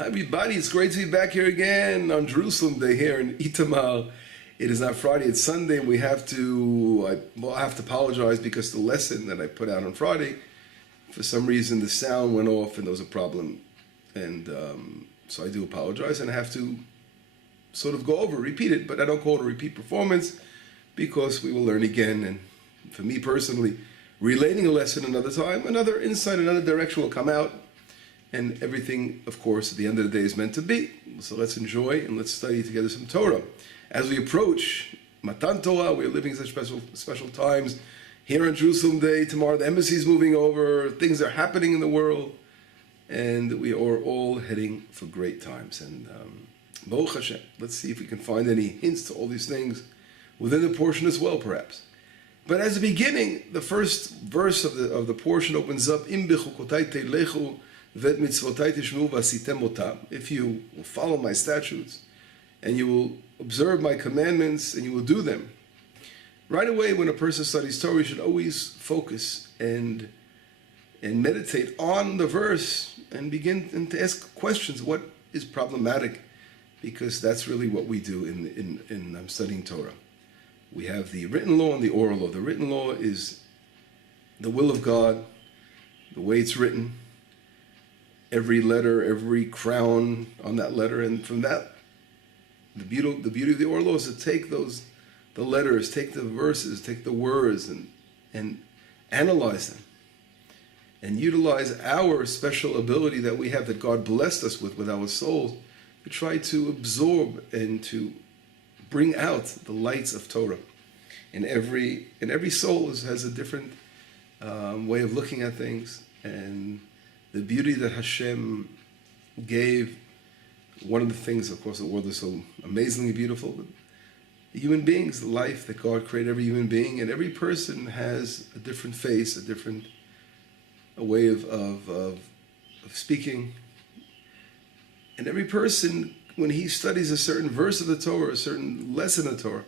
Hi everybody, it's great to be back here again on Jerusalem Day here in Itamar. It is not Friday, it's Sunday, and I have to apologize because the lesson that I put out on Friday, for some reason the sound went off and there was a problem. And so I do apologize, and I have to sort of repeat it, but I don't call it a repeat performance because we will learn again. And for me personally, relating a lesson another time, another insight, another direction will come out. And everything, of course, at the end of the day is meant to be. So let's enjoy and let's study together some Torah. As we approach Matan Torah, we're living in such special times. Here on Jerusalem Day, tomorrow the embassy is moving over, things are happening in the world, and we are all heading for great times. And Baruch Hashem, let's see if we can find any hints to all these things within the portion as well, perhaps. But as a beginning, the first verse of the portion opens up, Im Bichukotai telechu, if you will follow my statutes and you will observe my commandments and you will do them. Right away, when a person studies Torah, he should always focus and meditate on the verse and begin to ask questions. What is problematic? Because that's really what we do in studying Torah. We have the written law and the oral law. The written law is the will of God, the way it's written. Every letter, every crown on that letter, and from that, the beauty of the oral law is to take the letters, take the verses, take the words, and analyze them, and utilize our special ability that we have, that God blessed us with our souls, to try to absorb and to bring out the lights of Torah. And every soul has a different way of looking at things, and the beauty that Hashem gave. One of the things, of course, the world is so amazingly beautiful, but the human beings, the life that God created every human being, and every person has a different face, a way of speaking. And every person, when he studies a certain verse of the Torah, a certain lesson of the Torah,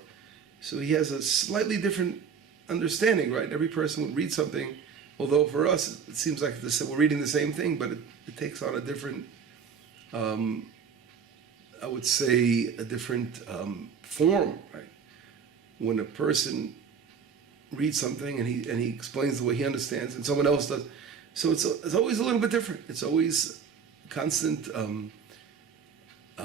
so he has a slightly different understanding, right? Every person would read something. Although for us, it seems like we're reading the same thing, but it takes on a different, I would say, a different form, right? When a person reads something and he explains the way he understands, and someone else does, so it's always a little bit different. It's always constant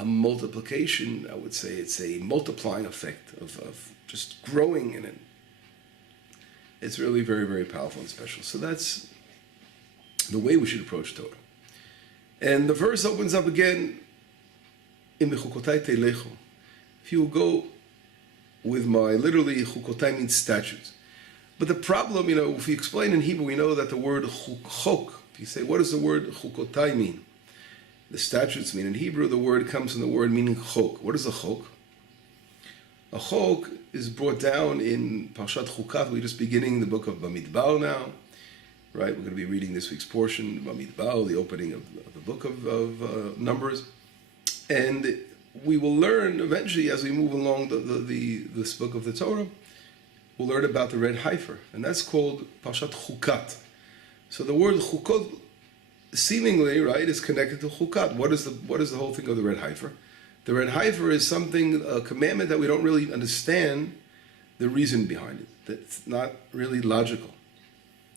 multiplication. I would say it's a multiplying effect of just growing in it. It's really very, very powerful and special. So that's the way we should approach Torah. And the verse opens up again, Im Bichukotai telechu. If you will go with my, literally, chukotai means statutes. But the problem, if you explain in Hebrew, we know that the word chok, if you say, what does the word chukotai mean? The statutes mean. In Hebrew, the word comes from the word meaning chok. What is a chok? A chok is brought down in Parashat Bichukotai. We're just beginning the book of Bamidbar now, right? We're going to be reading this week's portion, Bamidbar, the opening of the book of Numbers. And we will learn eventually, as we move along this book of the Torah, we'll learn about the red heifer, and that's called Parashat Bichukotai. So the word chukot, seemingly, right, is connected to chukat. What is the whole thing of the red heifer? The red heifer is a commandment that we don't really understand the reason behind it. That's not really logical.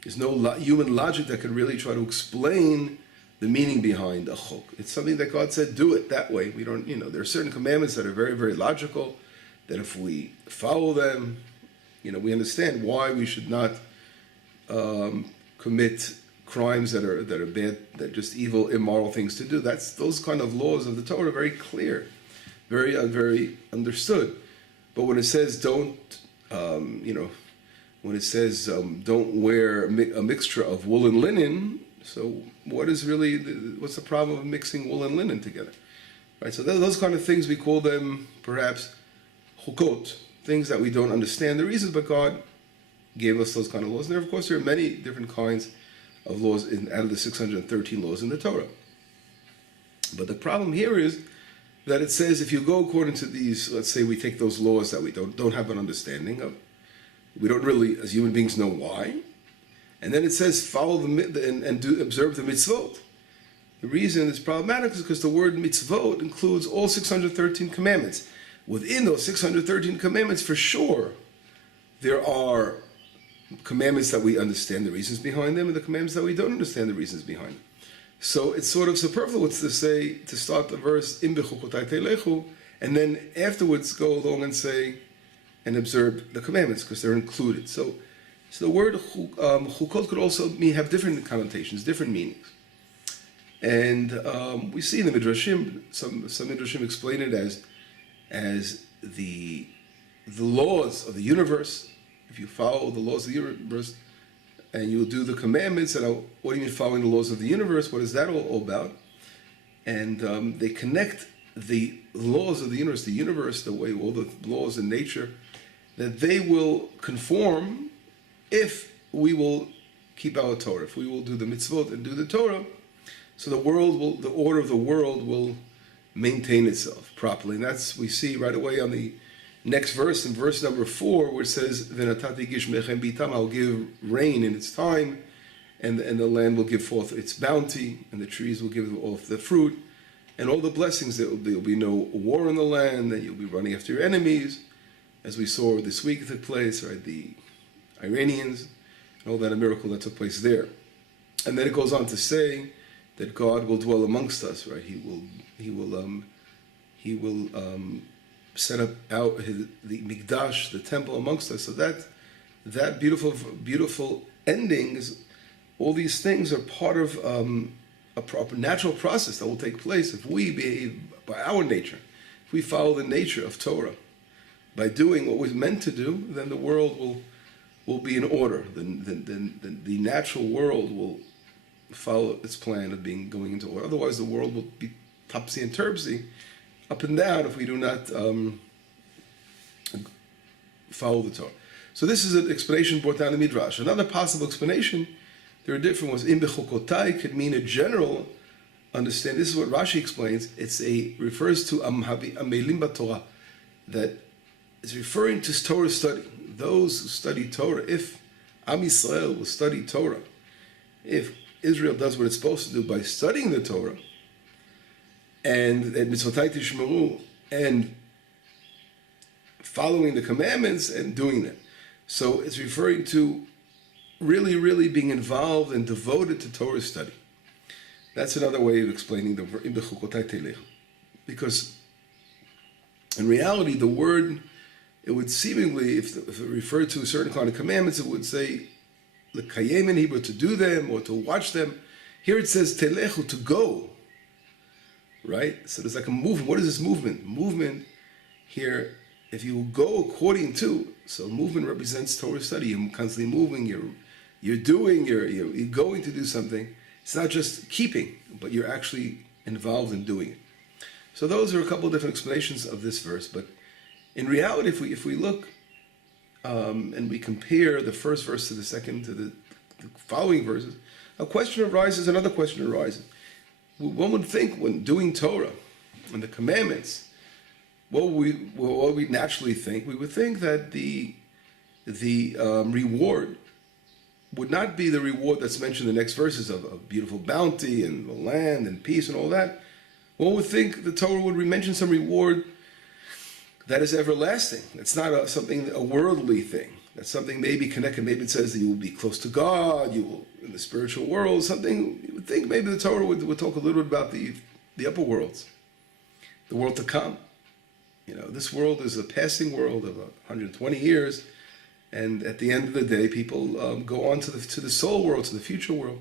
There's no human logic that could really try to explain the meaning behind a chok. It's something that God said, do it that way. We don't, there are certain commandments that are very, very logical, that if we follow them, we understand why we should not commit crimes that are bad, that are just evil, immoral things to do. Those kind of laws of the Torah are very clear, very, very understood. But when it says don't wear a mixture of wool and linen, so what's the problem of mixing wool and linen together? Right. So those kind of things, we call them perhaps chukot, things that we don't understand the reasons, but God gave us those kind of laws. And of course, there are many different kinds of laws out of the 613 laws in the Torah. But the problem here is that it says if you go according to these, let's say we take those laws that we don't have an understanding of, we don't really, as human beings, know why, and then it says follow and observe the mitzvot. The reason it's problematic is because the word mitzvot includes all 613 commandments. Within those 613 commandments, for sure, there are commandments that we understand the reasons behind them, and the commandments that we don't understand the reasons behind them. So it's sort of superfluous to say, to start the verse, Im Bichukotai telechu, and then afterwards go along and say, and observe the commandments, because they're included. So the word chukot could also have different connotations, different meanings. And we see in the Midrashim, some Midrashim explain it as the laws of the universe. If you follow the laws of the universe, and you do the commandments, and what do you mean following the laws of the universe? What is that all about? And they connect the laws of the universe, the way all the laws in nature, that they will conform if we will keep our Torah, if we will do the mitzvot and do the Torah. So the order of the world will maintain itself properly. And that's, we see right away on the next verse, in verse number 4, where it says, "V'natati gishmechem bitam," I'll give rain in its time, and the land will give forth its bounty, and the trees will give off the fruit, and all the blessings. There will be no war in the land, and you'll be running after your enemies, as we saw this week took place, right? The Iranians, and all that, a miracle that took place there. And then it goes on to say that God will dwell amongst us, right? He will set up the Mikdash, the temple amongst us. So that beautiful ending is, all these things are part of a proper natural process that will take place if we behave by our nature, if we follow the nature of Torah. By doing what we're meant to do, then the world will be in order. The natural world will follow its plan of going into order. Otherwise, the world will be topsy and turvy, up and down, if we do not follow the Torah. So this is an explanation brought down in Midrash. Another possible explanation, there are different ones. Im Bichukotai could mean a general understanding. This is what Rashi explains. Refers to amelim b'Torah, that is referring to Torah study. Those who study Torah, if Am Yisrael will study Torah, if Israel does what it's supposed to do by studying the Torah, and mitzvotai tishmeru, and following the commandments and doing them. So it's referring to really, really being involved and devoted to Torah study. That's another way of explaining the Im Bichukotai telech. Because in reality, the word, it would seemingly, if it referred to a certain kind of commandments, it would say l'kayem in Hebrew, to do them or to watch them. Here it says telechu, to go. Right? So there's like a movement. What is this movement? Movement here, if you go according to, so movement represents Torah study. You're constantly moving, you're doing, you're going to do something. It's not just keeping, but you're actually involved in doing it. So those are a couple of different explanations of this verse. But in reality, if we look and we compare the first verse to the second, to the following verses, a question arises, another question arises. One would think when doing Torah and the commandments, what we naturally think, we would think that the reward would not be the reward that's mentioned in the next verses of beautiful bounty and the land and peace and all that. One would think the Torah would mention some reward that is everlasting. It's not a worldly thing. That's something maybe connected. Maybe it says that you will be close to God, you will, in the spiritual world, something, you would think maybe the Torah would talk a little bit about the upper worlds, the world to come. This world is a passing world of 120 years, and at the end of the day, people go on to the soul world, to the future world.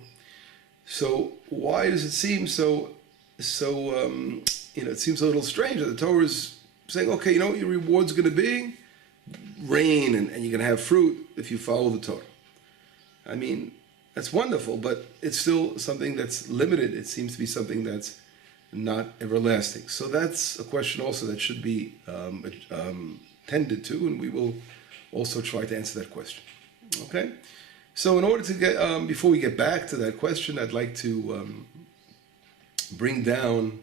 So why does it seem so? It seems a little strange that the Torah is saying, okay, you know what your reward's going to be? Rain, and you're going to have fruit if you follow the Torah. I mean, that's wonderful, but it's still something that's limited. It seems to be something that's not everlasting. So that's a question also that should be tended to, and we will also try to answer that question. Okay? So in order to get, before we get back to that question, I'd like to bring down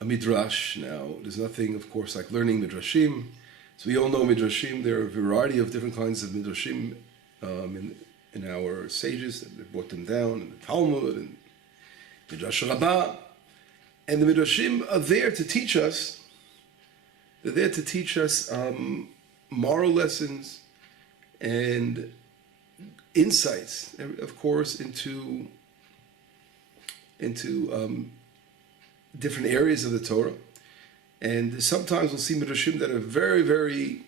a midrash. Now, there's nothing, of course, like learning midrashim. So we all know midrashim. There are a variety of different kinds of midrashim in our sages that brought them down in the Talmud Midrash Rabbah. And the Midrashim are there to teach us. They're there to teach us moral lessons and insights, of course, into different areas of the Torah. And sometimes we'll see Midrashim that are very, very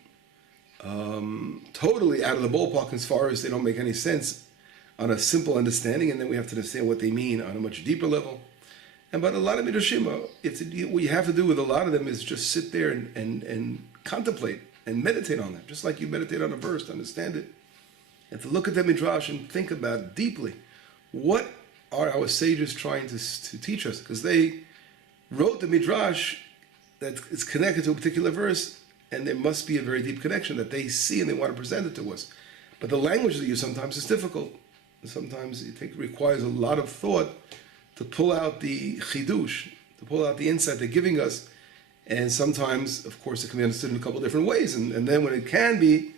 totally out of the ballpark as far as they don't make any sense on a simple understanding, and then we have to understand what they mean on a much deeper level. But a lot of Midrashim, what you have to do with a lot of them is just sit there and contemplate and meditate on them, just like you meditate on a verse to understand it. And to look at the Midrash and think about deeply, what are our sages trying to teach us? Because they wrote the Midrash that is connected to a particular verse, and there must be a very deep connection that they see and they want to present it to us. But the language they use sometimes is difficult. Sometimes it requires a lot of thought to pull out the chidush, to pull out the insight they're giving us. And sometimes, of course, it can be understood in a couple of different ways. And then when it can be,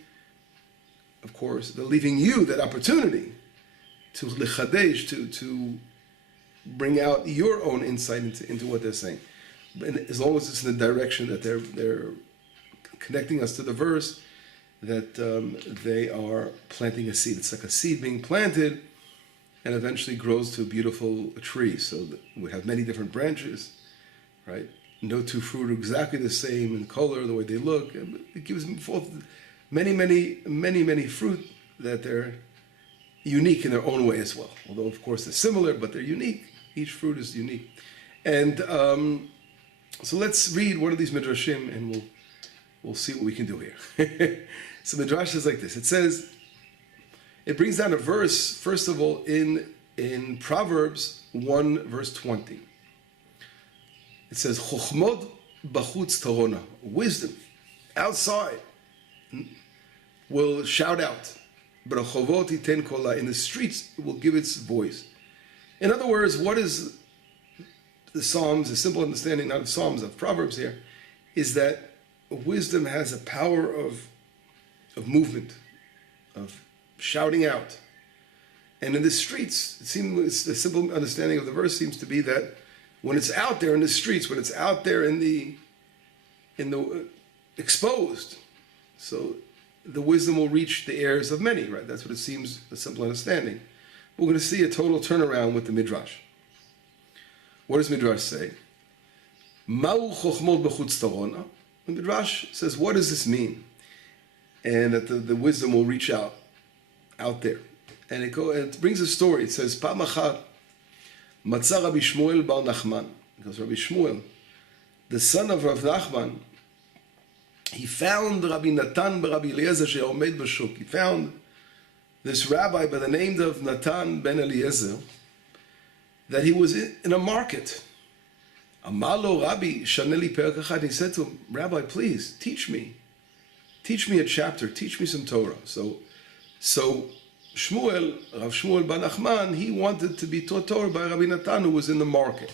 of course, they're leaving you that opportunity to lechadesh, to bring out your own insight into what they're saying. And as long as it's in the direction that they're connecting us to the verse, that they are planting a seed. It's like a seed being planted and eventually grows to a beautiful tree. So we have many different branches, right? No two fruit are exactly the same in color, the way they look. It gives forth many fruit that they're unique in their own way as well. Although, of course, they're similar, but they're unique. Each fruit is unique. And so let's read one of these midrashim, and we'll see what we can do here. So midrash is like this. It says, it brings down a verse, first of all, in Proverbs 1, verse 20. It says, Chochmod bachutz torona, wisdom outside will shout out, brachovot iten kola, in the streets it will give its voice. In other words, what is the Psalms, a simple understanding, not of Psalms, of Proverbs here, is that wisdom has a power of movement, of shouting out. And in the streets, it seems the simple understanding of the verse seems to be that when it's out there in the streets, when it's out there in the exposed, so the wisdom will reach the ears of many, right? That's what it seems, a simple understanding. We're going to see a total turnaround with the Midrash. What does Midrash say? Ma'u chochmot b'chutz torona. The Midrash says, what does this mean? And that the wisdom will reach out there. And it brings a story. It says, Pam achat matzah Rabbi Shmuel bar Nachman. Because Rabbi Shmuel, the son of Rav Nachman, he found Rabbi Natan bar Rabbi Eliezer she'omed b'shuk. He found this rabbi by the name of Natan ben Eliezer, that he was in a market. Amalo Rabbi Shaneli Perek Echad. He said to him, Rabbi, please teach me a chapter, teach me some Torah. So Shmuel, Rav Shmuel bar Nachman, he wanted to be taught Torah by Rabbi Natan, who was in the market.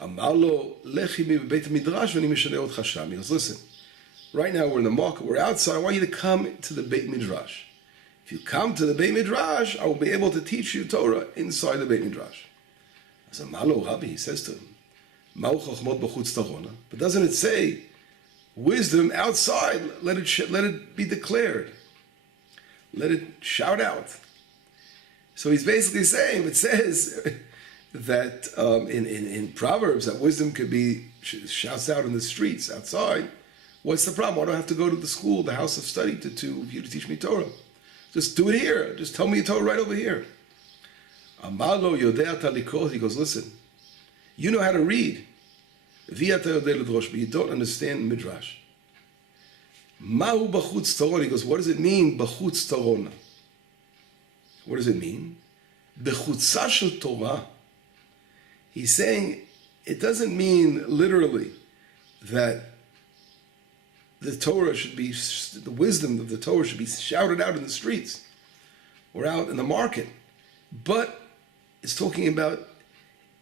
Amalo lechi mi beit midrash v'ani mishaneh otcha sham. He goes, listen, right now we're in the market, we're outside, I want you to come to the Beit Midrash. If you come to the Beit Midrash, I will be able to teach you Torah inside the Beit Midrash. I said, Malo Rabbi, he says to him, Ma'u chochmot b'chutz torona. But doesn't it say, wisdom outside, let it be declared. Let it shout out. So he's basically saying, it says that in Proverbs, that wisdom could be, shouts out in the streets, outside. What's the problem? Why do I have to go to the school, the house of study, to you to teach me Torah? Just do it here. Just tell me your Torah right over here. Amalo yodea talikot. He goes, listen, you know how to read. V'yata yodea l'drosh, but you don't understand Midrash. Mahu b'chutz torona. He goes, what does it mean, b'chutz torona? What does it mean? B'chutza shel Torah. He's saying it doesn't mean literally that the Torah should be, the wisdom of the Torah should be shouted out in the streets or out in the market. But it's talking about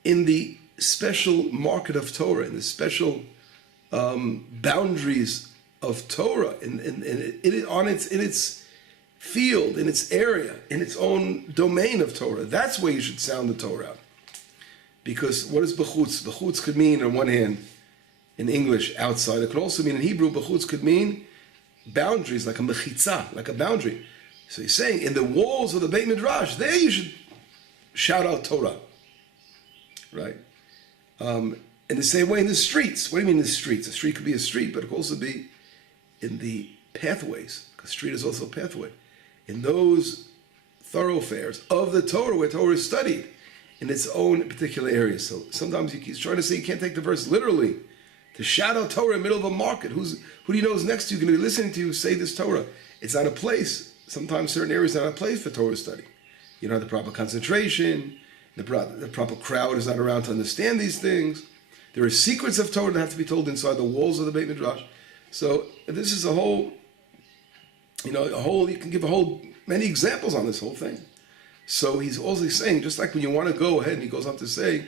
in the special market of Torah, in the special boundaries of Torah, in its field, in its area, in its own domain of Torah. That's where you should sound the Torah out. Because what is bechutz? Bechutz could mean, on one hand, in English, outside. It could also mean in Hebrew, bechutz could mean boundaries, like a mechitza, like a boundary. So he's saying, in the walls of the Beit Midrash, there you should shout out Torah, right? In the same way in the streets. What do you mean in the streets? A street could be a street, but it could also be in the pathways, because street is also a pathway. In those thoroughfares of the Torah, where Torah is studied in its own particular area. So sometimes he's trying to say you can't take the verse literally. To shout out Torah in the middle of a market, who do you know is next to you, going to be listening to you say this Torah? It's not a place. Sometimes certain areas are not a place for Torah study. You don't have the proper concentration. The proper crowd is not around to understand these things. There are secrets of Torah that have to be told inside the walls of the Beit Midrash. So this is you can give many examples on this whole thing. So he's also saying, just like when you want to go ahead, and he goes on to say,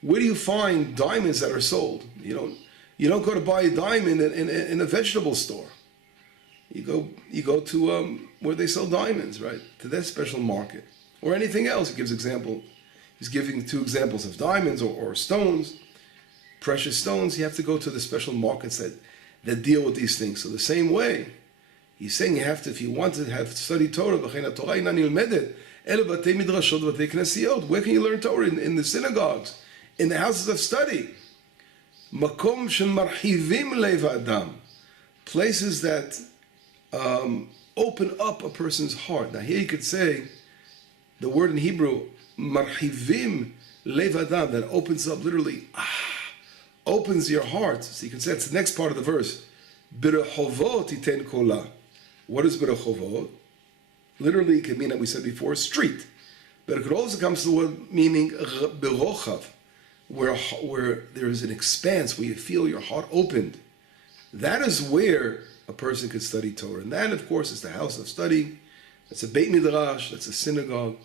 where do you find diamonds that are sold? You don't go to buy a diamond in a vegetable store. You go to where they sell diamonds, right? To that special market. Or anything else. He gives example. He's giving two examples of diamonds or stones, precious stones. You have to go to the special markets that deal with these things. So the same way, he's saying you have to, if you want to have study Torah, where can you learn Torah? In the synagogues, in the houses of study. Places that open up a person's heart. Now here you could say, the word in Hebrew, marhivim lev adam, that opens up literally, opens your heart. So you can say it's the next part of the verse. B'rehovot iten kola. What is b'rehovot? Literally, it can mean, that we said before, street. But it could also come to the word meaning b'rochav, where there is an expanse, where you feel your heart opened. That is where a person could study Torah. And that, of course, is the house of study. That's a Beit Midrash, that's a synagogue.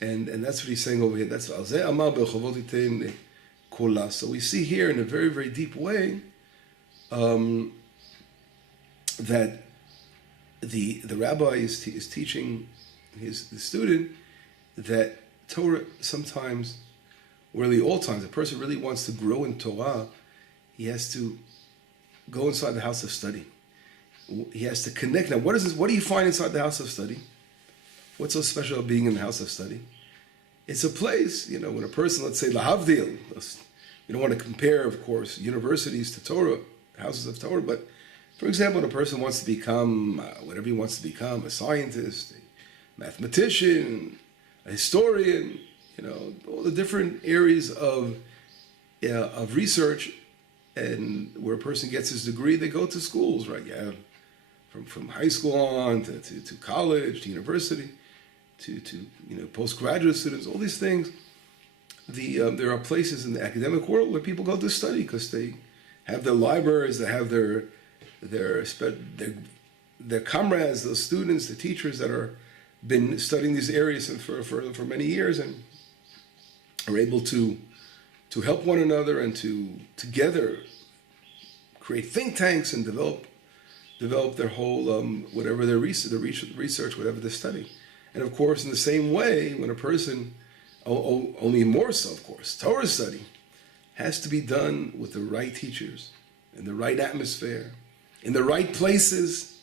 And that's what he's saying over here. That's Alzeh Amar B'Chovot Iten Kola. So we see here in a very, very deep way that the rabbi is teaching the student that Torah sometimes, really all times, a person really wants to grow in Torah, he has to go inside the house of study. He has to connect. Now, what do you find inside the house of study? What's so special about being in the house of study? It's a place, when a person, let's say, lahavdil, you don't want to compare, of course, universities to Torah, houses of Torah, but for example, when a person wants to become, whatever he wants to become, a scientist, a mathematician, a historian, all the different areas of research, and where a person gets his degree, they go to schools, right? You have from high school on to college, to university, to postgraduate students, all these things. There are places in the academic world where people go to study because they have their libraries, they have their comrades, those students, the teachers that are been studying these areas for many years and are able to help one another and to together create think tanks and develop their whole whatever their research, whatever they're studying. And of course, in the same way, when a person, only more so, of course, Torah study has to be done with the right teachers, in the right atmosphere, in the right places.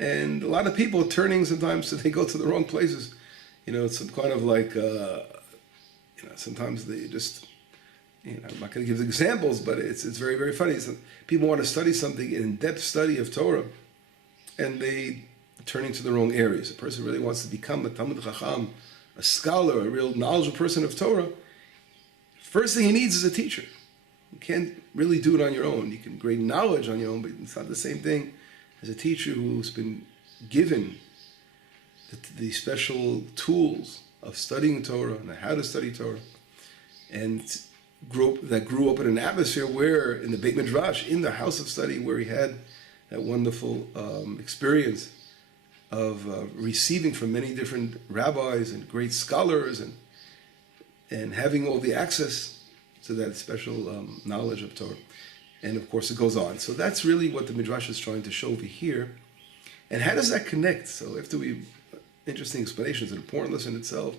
And a lot of people are turning sometimes, so they go to the wrong places. It's some kind of like, sometimes they just, I'm not going to give examples, but it's very, very funny. So people want to study something, an in-depth study of Torah, and they turning to the wrong areas. A person really wants to become a Talmid Chacham, a scholar, a real knowledgeable person of Torah. First thing he needs is a teacher. You can't really do it on your own. You can gain knowledge on your own, but it's not the same thing as a teacher who's been given the special tools of studying Torah and how to study Torah, and grew up in an atmosphere where, in the Beit Midrash, in the house of study, where he had that wonderful experience of receiving from many different rabbis and great scholars, and having all the access to that special knowledge of Torah. And of course it goes on. So that's really what the Midrash is trying to show over here. And how does that connect? So after we, interesting explanations, an important lesson itself,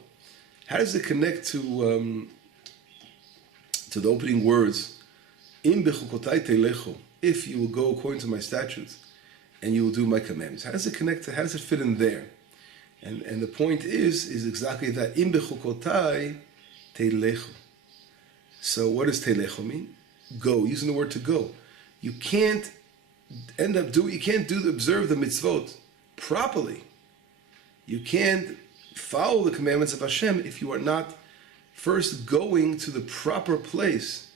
how does it connect to to the opening words, Im Bichukotai telecho, if you will go according to my statutes, and you will do my commandments. How does it connect to, how does it fit in there? And the point is exactly that, Im Bichukotai telecho. So what does telecho mean? Go, using the word to go. You can't observe the mitzvot properly. You can't follow the commandments of Hashem if you are not first going to the proper place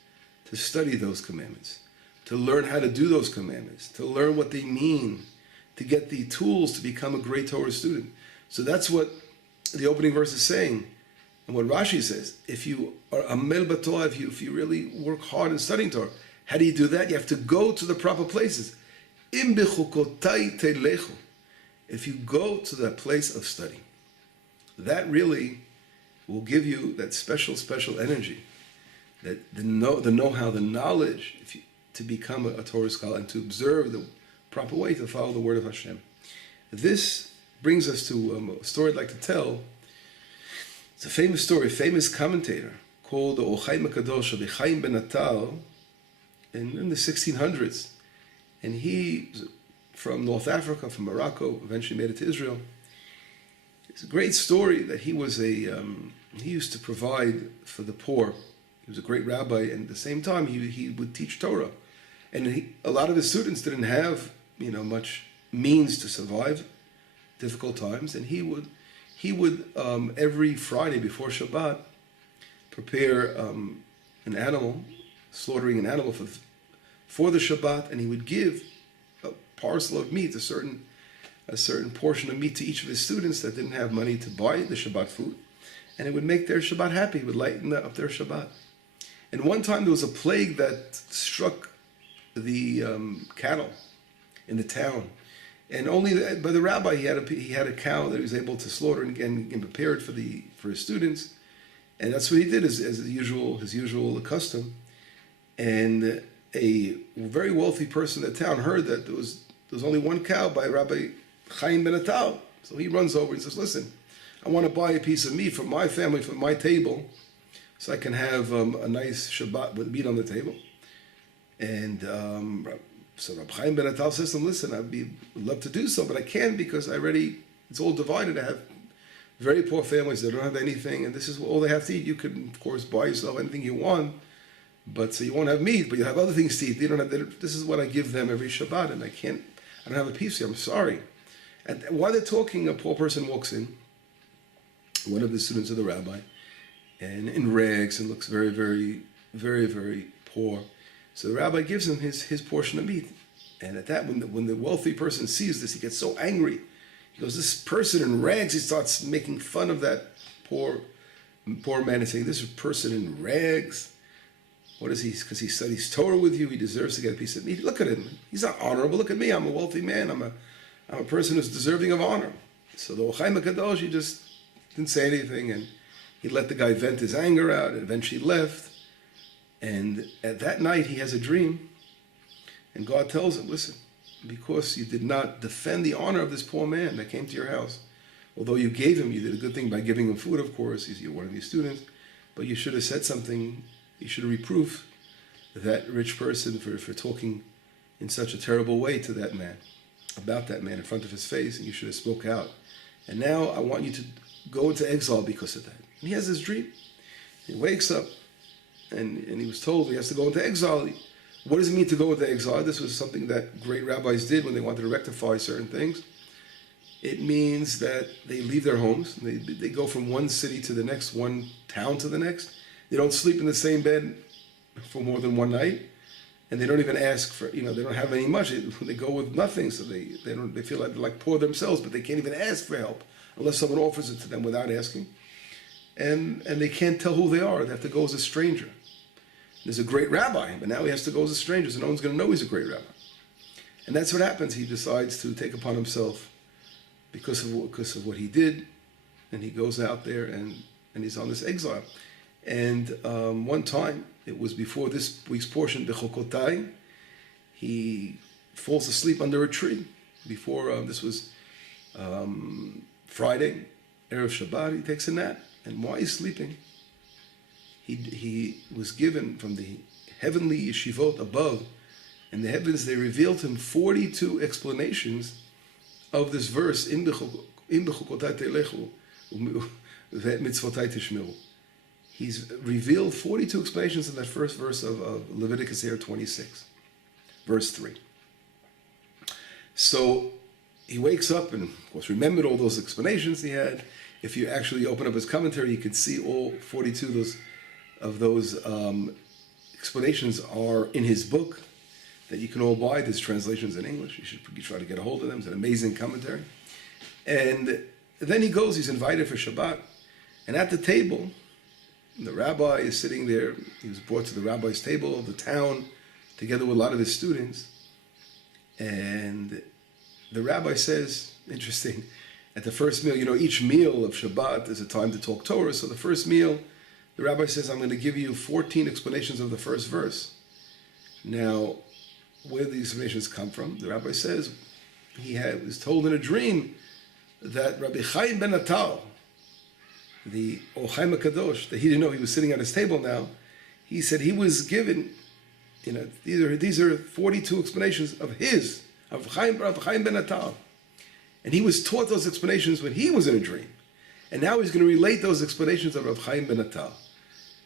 to study those commandments, to learn how to do those commandments, to learn what they mean, to get the tools to become a great Torah student. So that's what the opening verse is saying. And what Rashi says, if you are amel b'Torah, if you really work hard in studying Torah, how do you do that? You have to go to the proper places. Im bichukotai telechu. If you go to that place of study, that really will give you that special energy, that the know-how, the knowledge, to become a Torah scholar and to observe the proper way to follow the word of Hashem. This brings us to a story I'd like to tell. It's a famous story, a famous commentator called the Ochaim HaKadosh, Rabbi Chaim ben Natal, in the 1600s. And he was from North Africa, from Morocco, eventually made it to Israel. It's a great story that he used to provide for the poor. He was a great rabbi, and at the same time, he would teach Torah. And a lot of his students didn't have, much means to survive difficult times, and he would every Friday before Shabbat prepare an animal, slaughtering an animal for the Shabbat, and he would give a parcel of meat, a certain portion of meat to each of his students that didn't have money to buy the Shabbat food, and it would make their Shabbat happy. It would lighten up their Shabbat. And one time there was a plague that struck the cattle in the town, and only by the rabbi he had a cow that he was able to slaughter and prepare it for his students, and that's what he did as his usual custom. And a very wealthy person in the town heard that there was only one cow by Rabbi Chaim ben Natal. So he runs over and says, "Listen, I want to buy a piece of meat for my family, for my table, so I can have a nice Shabbat with meat on the table." And so Rabbi Chaim ben Natal says to him, "Listen, would love to do so, but I can't because it's all divided. I have very poor families that don't have anything, and this is all they have to eat. You can, of course, buy yourself anything you want, but so you won't have meat, but you have other things to eat. This is what I give them every Shabbat, and I don't have a piece here. I'm sorry." And while they're talking, a poor person walks in, one of the students of the rabbi, and in rags and looks very, very, very, very poor. So the rabbi gives him his portion of meat. And at that, when the wealthy person sees this, he gets so angry. He goes, "This person in rags," he starts making fun of that poor man and saying, "This person in rags, what is he? Because he studies Torah with you, he deserves to get a piece of meat. Look at him. He's not honorable. Look at me. I'm a wealthy man. I'm a person who's deserving of honor." So the Ochaim HaKadosh, he just didn't say anything, and he let the guy vent his anger out, and eventually left. And at that night, he has a dream, and God tells him, "Listen, because you did not defend the honor of this poor man that came to your house, although you did a good thing by giving him food, of course, he's one of your students, but you should have said something, you should have reproved that rich person for talking in such a terrible way to that man, about that man in front of his face, and you should have spoke out. And now I want you to go into exile because of that." And he has this dream. He wakes up, and he was told he has to go into exile. What does it mean to go into exile? This was something that great rabbis did when they wanted to rectify certain things. It means that they leave their homes, and they go from one city to the next, one town to the next. They don't sleep in the same bed for more than one night, and they don't even ask for, they don't have any much. They go with nothing, so they feel like they're like poor themselves, but they can't even ask for help unless someone offers it to them without asking. And they can't tell who they are. They have to go as a stranger. There's a great rabbi, but now he has to go as a stranger, so no one's going to know he's a great rabbi. And that's what happens. He decides to take upon himself, because of what he did, and he goes out there and he's on this exile. And one time, it was before this week's portion, Bichukotai, he falls asleep under a tree. Before, this was Friday, Erev Shabbat, he takes a nap. And while he's sleeping, he was given from the heavenly yeshivot above, in the heavens they revealed to him 42 explanations of this verse, in Bichukotai telechu, mitzvotai tishmeru. He's revealed 42 explanations in that first verse of Leviticus here 26, verse 3. So he wakes up and, of course, remembered all those explanations he had. If you actually open up his commentary, you could see all 42 of those explanations are in his book that you can all buy. There's translations in English. You should try to get a hold of them. It's an amazing commentary. And then he goes, he's invited for Shabbat. And at the table, the rabbi is sitting there. He was brought to the rabbi's table of the town together with a lot of his students. And the rabbi says, interesting, at the first meal, each meal of Shabbat is a time to talk Torah. So the first meal, the rabbi says, I'm going to give you 14 explanations of the first verse. Now, where do the explanations come from? The rabbi says he was told in a dream that Rabbi Chaim ben Atal, the Chaim HaKadosh, that he didn't know he was sitting at his table now, he said he was given, these are 42 explanations of Chaim ben Atal. And he was taught those explanations when he was in a dream. And now he's going to relate those explanations of Rav Chaim ben Atal.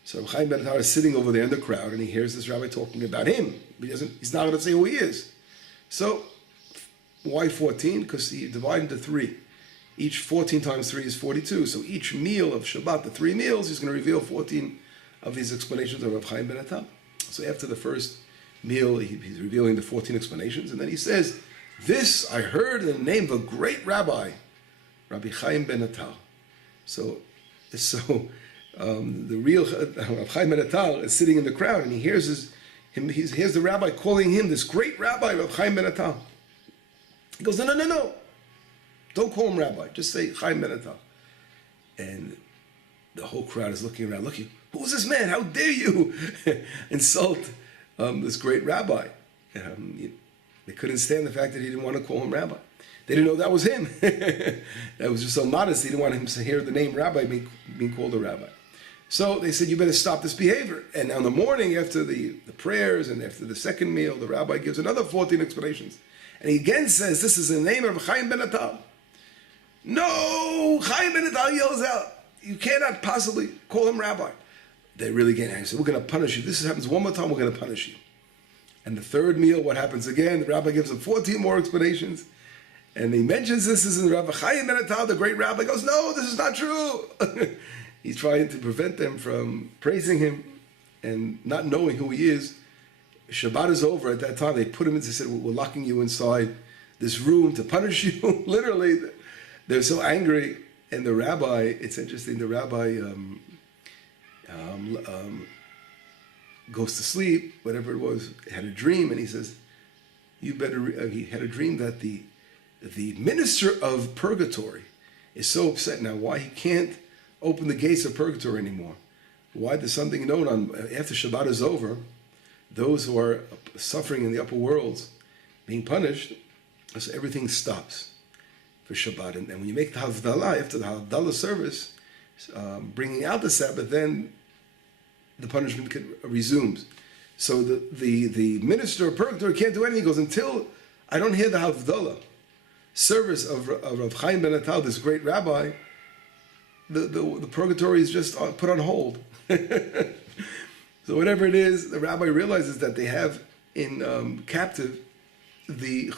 So Rav Chaim ben Atal is sitting over there in the crowd, and he hears this rabbi talking about him. He's not going to say who he is. So, why 14? Because he divided into 3. Each 14 times 3 is 42. So each meal of Shabbat, the 3 meals, he's going to reveal 14 of these explanations of Rav Chaim ben Atal. So after the first meal, he's revealing the 14 explanations, and then he says, this I heard in the name of a great rabbi, Rabbi Chaim ben Atal. So the real Rabbi Chaim ben Atal is sitting in the crowd, and he hears hears the rabbi calling him this great rabbi, Rabbi Chaim ben Atal. He goes, no. Don't call him rabbi. Just say Chaim ben Atal. And the whole crowd is looking around, who's this man? How dare you insult this great rabbi? They couldn't stand the fact that he didn't want to call him rabbi. They didn't know that was him. That was just so modest. He didn't want him to hear the name rabbi being called a rabbi. So they said, you better stop this behavior. And on the morning after the prayers and after the second meal, the rabbi gives another 14 explanations. And he again says, this is in the name of Chaim ben Atal. No, Chaim ben Atal yells out, you cannot possibly call him rabbi. They really get angry. So we're going to punish you. This happens one more time, we're going to punish you. And the third meal, what happens again? The rabbi gives him 14 more explanations. And he mentions this is in Rabbi Chaim ben Atal, the great rabbi. Goes, no, this is not true. He's trying to prevent them from praising him and not knowing who he is. Shabbat is over. At that time, they put him in. They said, we're locking you inside this room to punish you. Literally, they're so angry. And the rabbi, it's interesting, the rabbi goes to sleep, whatever it was, had a dream, and he says, he had a dream that the minister of purgatory is so upset now why he can't open the gates of purgatory anymore. Why there's something known after Shabbat is over, those who are suffering in the upper worlds being punished, so everything stops for Shabbat. And when you make the Havdalah, after the Havdalah service, bringing out the Sabbath, then the punishment resumes. So the minister of purgatory can't do anything. He goes, until I don't hear the Havdalah service of Rav Chaim ben Atal, this great rabbi, the purgatory is just put on hold. So whatever it is, the rabbi realizes that they have in captive the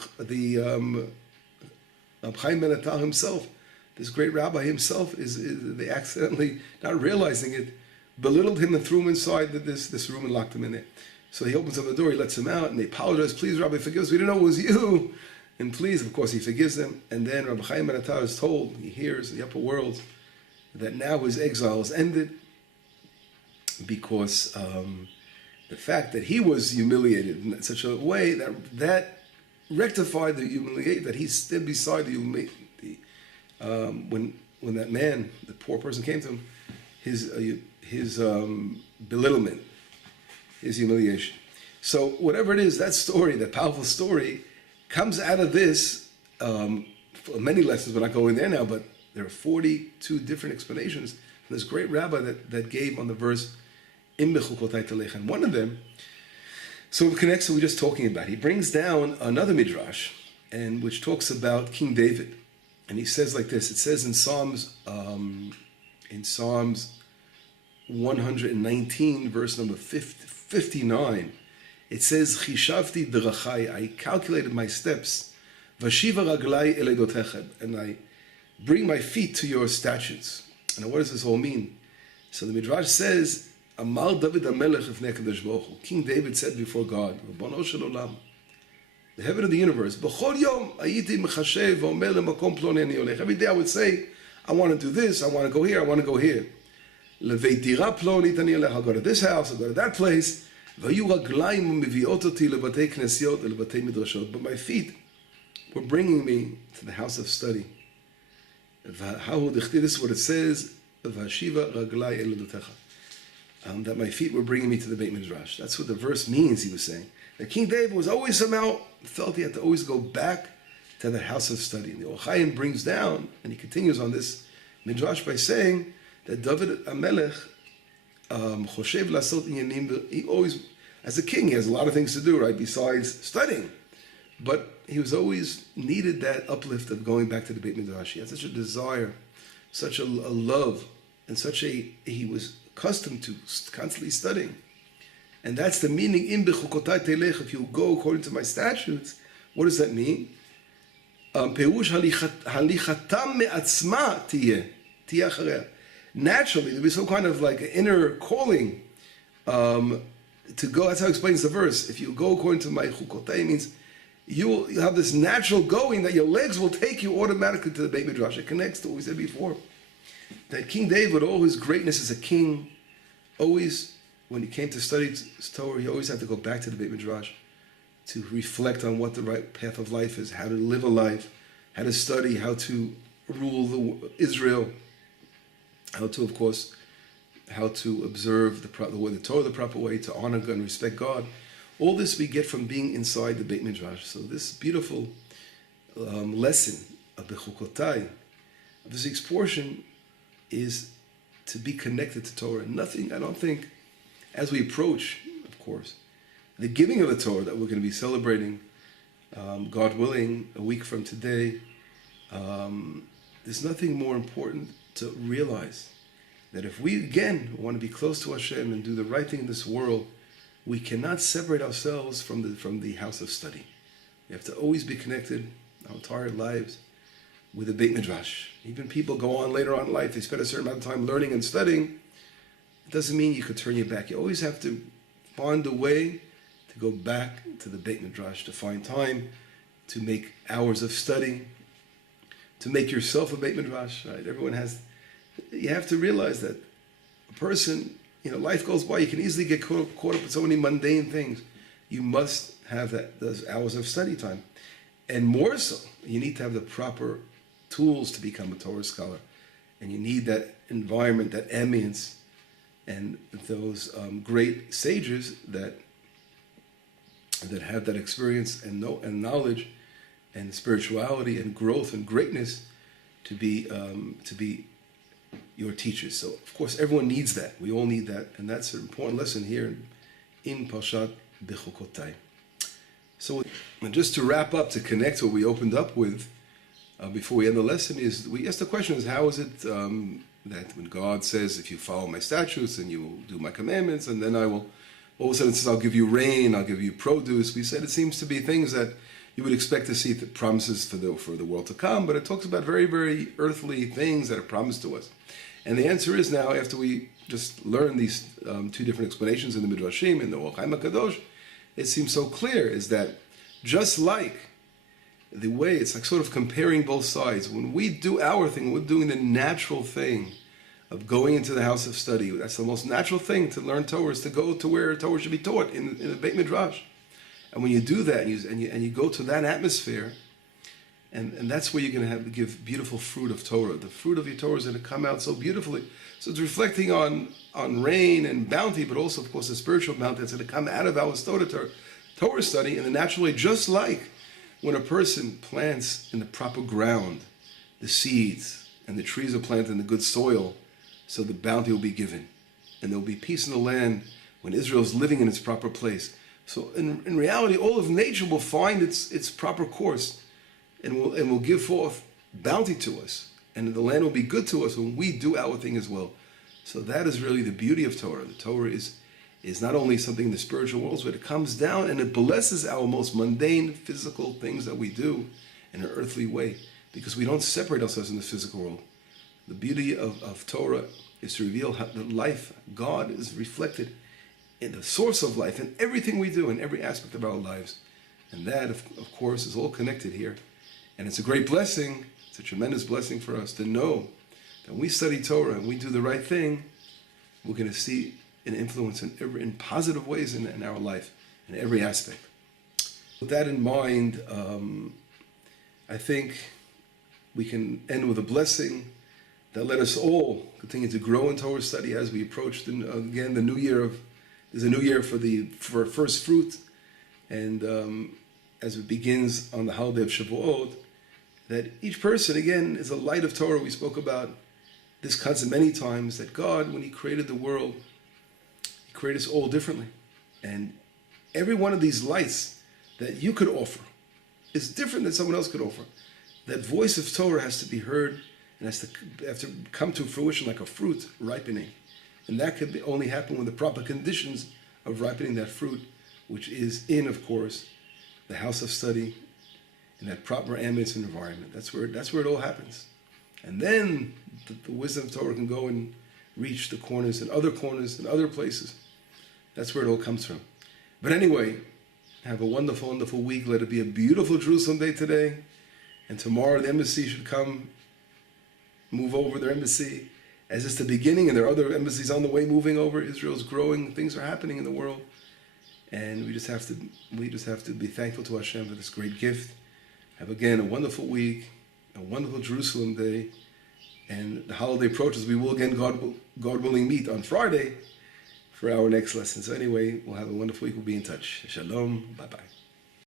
Chaim ben Atal himself. This great rabbi himself they accidentally, not realizing it, belittled him and threw him inside this room and locked him in there. So he opens up the door, he lets him out, and they apologize. Please, Rabbi, forgive us. We didn't know it was you. And please, of course, he forgives them. And then Rabbi Chaim ben Atal is told, he hears in the upper world, that now his exile is ended because the fact that he was humiliated in such a way that rectified the humiliation, that he stood beside the humiliation. When that man, the poor person, came to him, his belittlement, his humiliation. So whatever it is, that story, that powerful story, comes out of this. For many lessons, we're not going there now, but there are 42 different explanations from this great rabbi that gave on the verse Im Bichukotai Telecha. And one of them, so it connects to what we're just talking about. He brings down another midrash, and which talks about King David. And he says like this, it says in Psalms 119, verse number 59, it says, Chishavti drachai, I calculated my steps, Vashiva raglai eledotecha, and I bring my feet to your statutes. And what does this all mean? So the Midrash says, Amar David HaMelech Lifnei Kadosh Baruch Hu. King David said before God, Rabbono shel olam, the heaven of the universe, B'chol yom hayiti mechashev v'omer lemakom ploni ani olech. Every day I would say, I want to do this, I want to go here, I want to go here. Levei dira plonit ani olech. I'll go to this house, I'll go to that place. V'hayu raglayim meviot oti lebatei knesiot lebatei midrashot. But my feet were bringing me to the house of study. This is what it says, V'hashiva raglai eledotecha. That my feet were bringing me to the Beit Midrash. That's what the verse means, he was saying. That King David was always somehow, felt he had to always go back to the house of study. And the Ochayim brings down, and he continues on this Midrash by saying that David HaMelech, Choshev Lasot Inyanim, he always, as a king, he has a lot of things to do, right, besides studying. But he was always needed that uplift of going back to the Beit Midrash. He had such a desire, such a love, and he was accustomed to constantly studying. And that's the meaning, Im Bichukotai Telech, if you go according to my statutes. What does that mean? Perush halichatam me'atzma tiyeh achareh. Naturally, there'll be some kind of like an inner calling to go. That's how it explains the verse. If you go according to my chukotai, it means you'll have this natural going that your legs will take you automatically to the Beit Midrash. It connects to what we said before. That King David, all his greatness as a king, always, when he came to study Torah, he always had to go back to the Beit Midrash to reflect on what the right path of life is, how to live a life, how to study, how to rule Israel, how to observe the Torah the proper way, to honor God and respect God. All this we get from being inside the Beit Midrash. So this beautiful lesson of Bichukotai, of this week's portion, is to be connected to Torah. Nothing, I don't think, as we approach, of course, the giving of the Torah that we're going to be celebrating, God willing, a week from today, there's nothing more important to realize that if we, again, want to be close to Hashem and do the right thing in this world, we cannot separate ourselves from the house of study. We have to always be connected our entire lives with the Beit Midrash. Even people go on later on in life, they spend a certain amount of time learning and studying. It doesn't mean you could turn your back. You always have to find a way to go back to the Beit Midrash, to find time to make hours of studying, to make yourself a Beit Midrash. Right? You have to realize that a person, life goes by, you can easily get caught up with so many mundane things. You must have those hours of study time. And more so, you need to have the proper tools to become a Torah scholar. And you need that environment, that ambience, and those great sages that have that experience and knowledge and spirituality and growth and greatness to be your teachers. So, of course, everyone needs that. We all need that. And that's an important lesson here in Parashat Bichukotai. So, just to wrap up, to connect to what we opened up with before we end the lesson, is we asked the question is, how is it that when God says, if you follow my statutes and you will do my commandments, and then I will, all of a sudden it says, I'll give you rain, I'll give you produce. We said it seems to be things that you would expect to see, the promises for the world to come, but it talks about very, very earthly things that are promised to us. And the answer is now, after we just learn these two different explanations in the Midrashim, in the Ochayim HaKadosh, it seems so clear, is that just like the way, it's like sort of comparing both sides. When we do our thing, we're doing the natural thing of going into the house of study. That's the most natural thing to learn Torah, is to go to where Torah should be taught, in the Beit Midrash. And when you do that, and you go to that atmosphere, and that's where you're going to give beautiful fruit of Torah. The fruit of your Torah is going to come out so beautifully. So it's reflecting on rain and bounty, but also, of course, the spiritual bounty that's going to come out of our Torah study in the natural way, just like when a person plants in the proper ground the seeds, and the trees are planted in the good soil, so the bounty will be given. and there'll be peace in the land when Israel is living in its proper place. So in reality, all of nature will find its proper course and will give forth bounty to us. And the land will be good to us when we do our thing as well. So that is really the beauty of Torah. The Torah is not only something in the spiritual world, but it comes down and it blesses our most mundane physical things that we do in an earthly way, because we don't separate ourselves in the physical world. The beauty of Torah is to reveal how the life, God is reflected in the source of life in everything we do, in every aspect of our lives. And that, of course, is all connected here. And it's a great blessing, it's a tremendous blessing for us to know that when we study Torah and we do the right thing, we're going to see an influence in positive ways in our life, in every aspect. With that in mind, I think we can end with a blessing that let us all continue to grow in Torah study as we approach again the new year there's a new year for first fruit, and as it begins on the holiday of Shavuot, that each person again is a light of Torah. We spoke about this concept many times, that God, when He created the world, He created us all differently, and every one of these lights that you could offer is different than someone else could offer. That voice of Torah has to be heard and has to come to fruition like a fruit ripening. And that could only happen with the proper conditions of ripening that fruit, which is in, of course, the house of study, in that proper ambience and environment. That's where it all happens. And then the wisdom of Torah can go and reach the corners and other places. That's where it all comes from. But anyway, have a wonderful, wonderful week. Let it be a beautiful Jerusalem day today. And tomorrow the embassy should move over their embassy. As it's the beginning, and there are other embassies on the way moving over. Israel's growing. Things are happening in the world. And we just have to be thankful to Hashem for this great gift. Have again a wonderful week, a wonderful Jerusalem day. And the holiday approaches. We will again, God willing, meet on Friday for our next lesson. So anyway, we'll have a wonderful week. We'll be in touch. Shalom. Bye-bye.